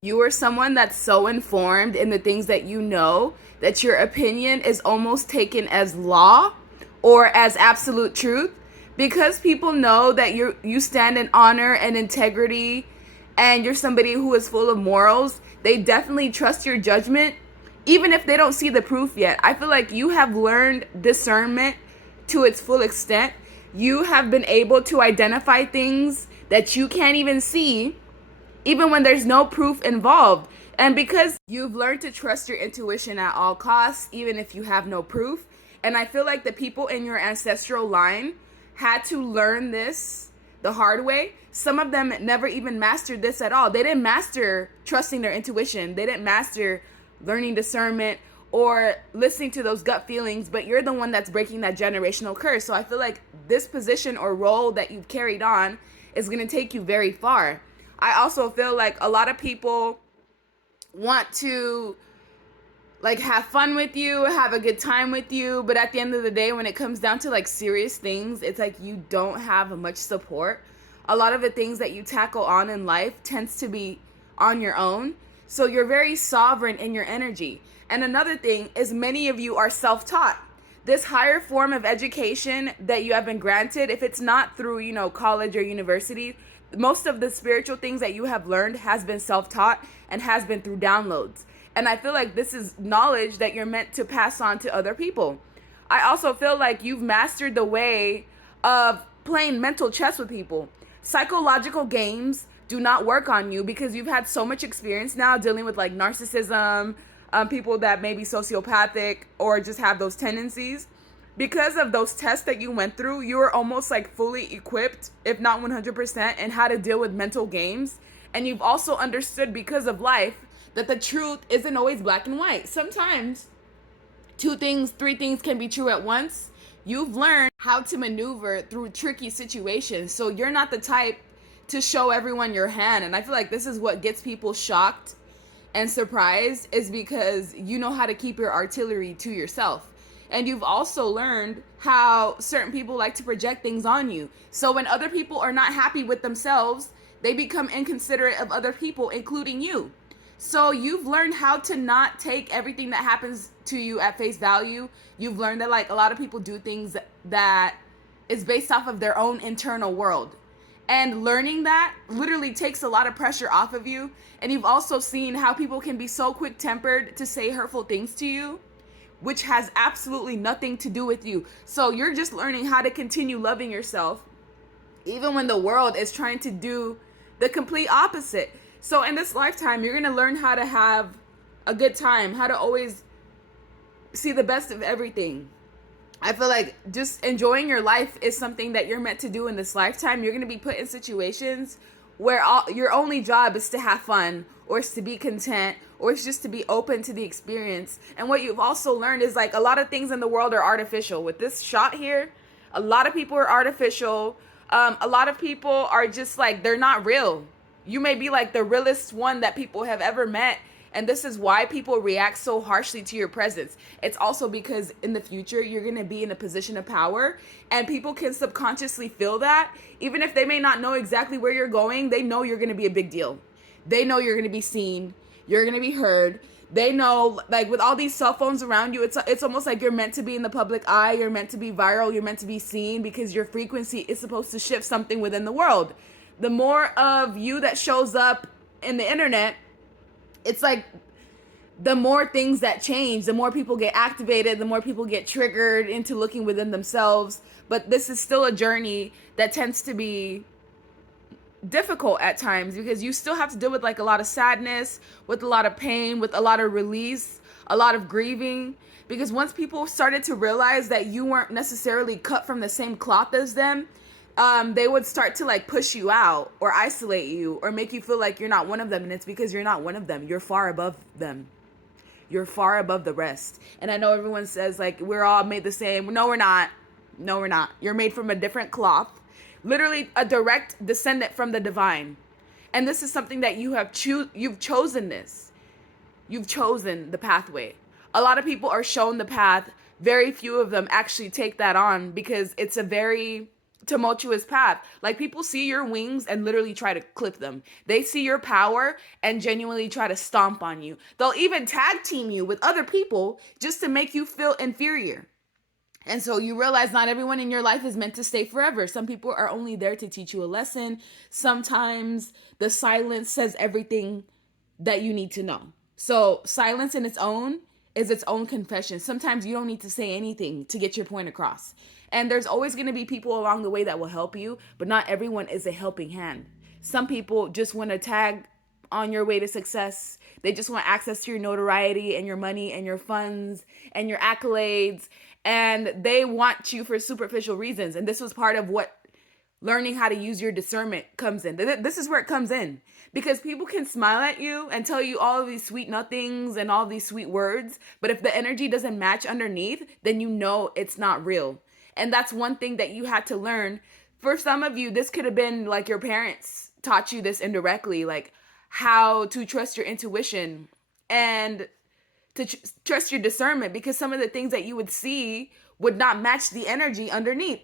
You are someone that's so informed in the things that you know that your opinion is almost taken as law or as absolute truth, because people know that you stand in honor and integrity and you're somebody who is full of morals. They definitely trust your judgment even if they don't see the proof yet. I feel like you have learned discernment to its full extent. You have been able to identify things that you can't even see even when there's no proof involved. And because you've learned to trust your intuition at all costs, even if you have no proof. And I feel like the people in your ancestral line had to learn this the hard way. Some of them never even mastered this at all. They didn't master trusting their intuition, they didn't master learning discernment or listening to those gut feelings, but you're the one that's breaking that generational curse. So I feel like this position or role that you've carried on is going to take you very far. I also feel like a lot of people want to like have fun with you, have a good time with you, but at the end of the day, when it comes down to like serious things, it's like you don't have much support. A lot of the things that you tackle on in life tends to be on your own. So you're very sovereign in your energy. And another thing is many of you are self-taught. This higher form of education that you have been granted, if it's not through, college or university, most of the spiritual things that you have learned has been self-taught and has been through downloads. And I feel like this is knowledge that you're meant to pass on to other people. I also feel like you've mastered the way of playing mental chess with people. Psychological games do not work on you because you've had so much experience now dealing with like narcissism, people that may be sociopathic or just have those tendencies. Because of those tests that you went through, you were almost like fully equipped, if not 100%, in how to deal with mental games. And you've also understood because of life that the truth isn't always black and white. Sometimes two things, three things can be true at once. You've learned how to maneuver through tricky situations. So you're not the type to show everyone your hand. And I feel like this is what gets people shocked and surprised, is because you know how to keep your artillery to yourself. And you've also learned how certain people like to project things on you. So when other people are not happy with themselves, they become inconsiderate of other people, including you. So you've learned how to not take everything that happens to you at face value. You've learned that like a lot of people do things that is based off of their own internal world. And learning that literally takes a lot of pressure off of you. And you've also seen how people can be so quick-tempered to say hurtful things to you, which has absolutely nothing to do with you. So you're just learning how to continue loving yourself, even when the world is trying to do the complete opposite. So in this lifetime, you're going to learn how to have a good time, how to always see the best of everything. I feel like just enjoying your life is something that you're meant to do in this lifetime. You're going to be put in situations where your only job is to have fun, or it's to be content, or it's just to be open to the experience. And what you've also learned is like a lot of things in the world are artificial. With this shot here, a lot of people are artificial. A lot of people are just like, they're not real. You may be like the realest one that people have ever met. And this is why people react so harshly to your presence. It's also because in the future, you're going to be in a position of power, and people can subconsciously feel that. Even if they may not know exactly where you're going, they know you're going to be a big deal. They know you're going to be seen. You're going to be heard. They know, like with all these cell phones around you, it's almost like you're meant to be in the public eye. You're meant to be viral. You're meant to be seen because your frequency is supposed to shift something within the world. The more of you that shows up in the internet, it's like the more things that change, the more people get activated, the more people get triggered into looking within themselves. But this is still a journey that tends to be difficult at times, because you still have to deal with like a lot of sadness, with a lot of pain, with a lot of release, a lot of grieving. Because once people started to realize that you weren't necessarily cut from the same cloth as them, they would start to like push you out or isolate you or make you feel like you're not one of them. And it's because you're not one of them. You're far above them. You're far above the rest. And I know everyone says like, we're all made the same. No, we're not. No, we're not. You're made from a different cloth. Literally a direct descendant from the divine. And this is something that you've chosen this. You've chosen the pathway. A lot of people are shown the path. Very few of them actually take that on because it's tumultuous path. Like, people see your wings and literally try to clip them. They see your power and genuinely try to stomp on you. They'll even tag team you with other people just to make you feel inferior. And so you realize not everyone in your life is meant to stay forever. Some people are only there to teach you a lesson. Sometimes the silence says everything that you need to know. So silence in its own is its own confession. Sometimes you don't need to say anything to get your point across. And there's always going to be people along the way that will help you, but not everyone is a helping hand. Some people just want to tag on your way to success. They just want access to your notoriety and your money and your funds and your accolades. And they want you for superficial reasons. And this was part of what learning how to use your discernment comes in. This is where it comes in. Because people can smile at you and tell you all of these sweet nothings and all these sweet words. But if the energy doesn't match underneath, then you know it's not real. And that's one thing that you had to learn. For some of you, this could have been like your parents taught you this indirectly, like how to trust your intuition and to trust your discernment, because some of the things that you would see would not match the energy underneath.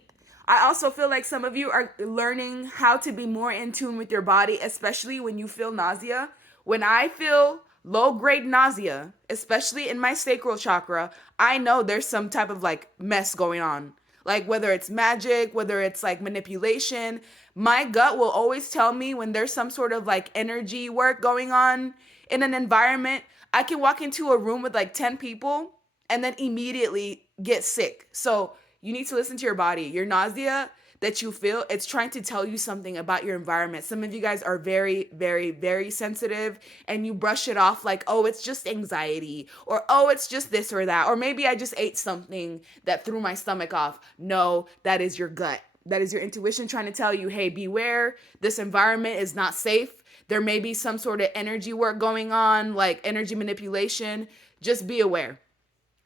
I also feel like some of you are learning how to be more in tune with your body, especially when you feel nausea. When I feel low-grade nausea, especially in my sacral chakra, I know there's some type of like mess going on. Like whether it's magic, whether it's like manipulation, my gut will always tell me when there's some sort of like energy work going on in an environment. I can walk into a room with like 10 people and then immediately get sick. So you need to listen to your body. Your nausea that you feel, it's trying to tell you something about your environment. Some of you guys are very, very, very sensitive and you brush it off like, oh, it's just anxiety, or oh, it's just this or that, or maybe I just ate something that threw my stomach off. No, that is your gut. That is your intuition trying to tell you, hey, beware. This environment is not safe. There may be some sort of energy work going on, like energy manipulation. Just be aware.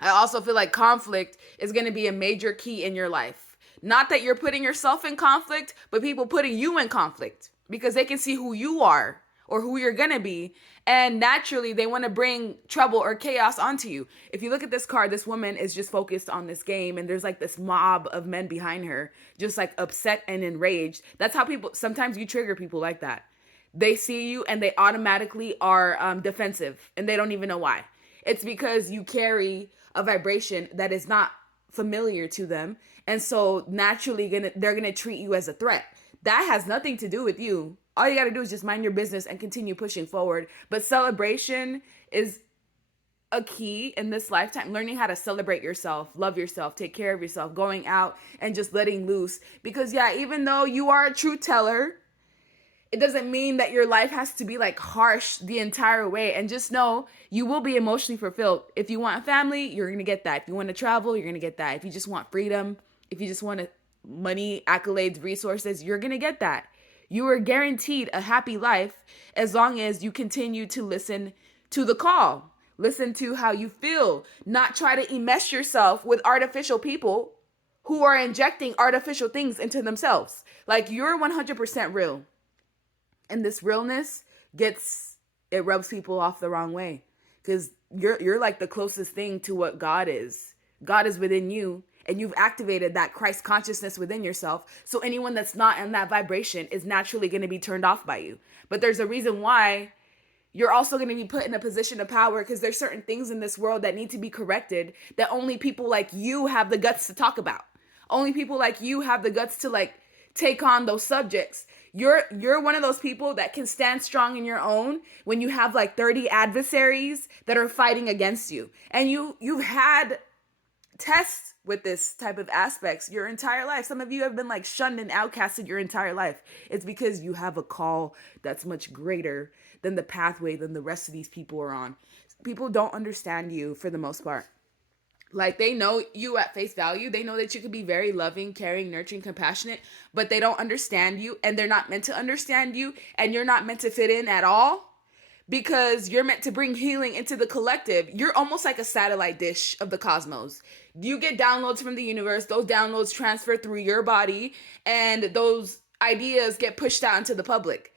I also feel like conflict is going to be a major key in your life. Not that you're putting yourself in conflict, but people putting you in conflict because they can see who you are or who you're going to be. And naturally, they want to bring trouble or chaos onto you. If you look at this card, this woman is just focused on this game and there's like this mob of men behind her, just like upset and enraged. That's how people, sometimes you trigger people like that. They see you and they automatically are defensive and they don't even know why. It's because you carry a vibration that is not familiar to them. And so naturally they're going to treat you as a threat. That has nothing to do with you. All you got to do is just mind your business and continue pushing forward. But celebration is a key in this lifetime. Learning how to celebrate yourself, love yourself, take care of yourself, going out and just letting loose. Because yeah, even though you are a truth teller, it doesn't mean that your life has to be like harsh the entire way. And just know you will be emotionally fulfilled. If you want a family, you're going to get that. If you want to travel, you're going to get that. If you just want freedom, if you just want money, accolades, resources, you're going to get that. You are guaranteed a happy life as long as you continue to listen to the call. Listen to how you feel. Not try to enmesh yourself with artificial people who are injecting artificial things into themselves. Like, you're 100% real. And this realness it rubs people off the wrong way because you're like the closest thing to what God is. God is within you and you've activated that Christ consciousness within yourself. So anyone that's not in that vibration is naturally going to be turned off by you. But there's a reason why you're also going to be put in a position of power, because there's certain things in this world that need to be corrected that only people like you have the guts to talk about. Only people like you have the guts to like take on those subjects. You're one of those people that can stand strong in your own when you have like 30 adversaries that are fighting against you. And you've had tests with this type of aspects your entire life. Some of you have been like shunned and outcasted your entire life. It's because you have a call that's much greater than the pathway than the rest of these people are on. People don't understand you for the most part. Like, they know you at face value. They know that you could be very loving, caring, nurturing, compassionate, but they don't understand you, and they're not meant to understand you, and you're not meant to fit in at all because you're meant to bring healing into the collective. You're almost like a satellite dish of the cosmos. You get downloads from the universe. Those downloads transfer through your body, and those ideas get pushed out into the public.